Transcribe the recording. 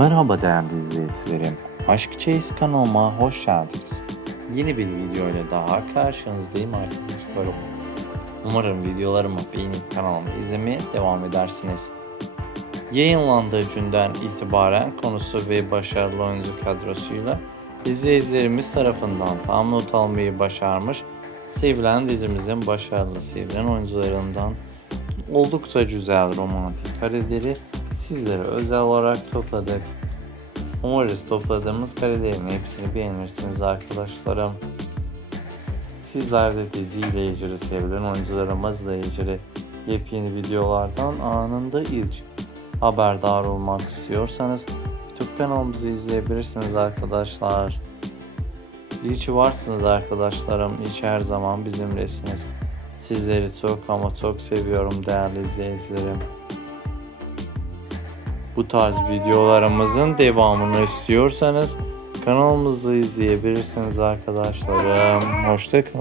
Merhaba değerli izleyicilerim. Aşk Chase kanalıma hoş geldiniz. Yeni bir video ile daha karşınızdayım arkadaşlarım. Umarım videolarımı beğenip kanalımı izlemeye devam edersiniz. Yayınlandığı günden itibaren konusu ve başarılı oyuncu kadrosuyla izleyicilerimiz tarafından tam not almayı başarmış, sevilen dizimizin başarılı sevilen oyuncularından oldukça güzel romantik kareleri sizlere özel olarak topladık. Umarız topladığımız karelerin hepsini beğenirsiniz arkadaşlarım. Sizler de diziyle ilgili sevilen oyuncularımızla ilgili yepyeni videolardan anında ilk haberdar olmak istiyorsanız YouTube kanalımızı izleyebilirsiniz arkadaşlar. İyi varsınız arkadaşlarım. İyi her zaman bizimlesiniz. Sizleri çok ama çok seviyorum değerli izleyicilerim. Bu tarz videolarımızın devamını istiyorsanız kanalımızı izleyebilirsiniz arkadaşlarım. Hoşçakalın.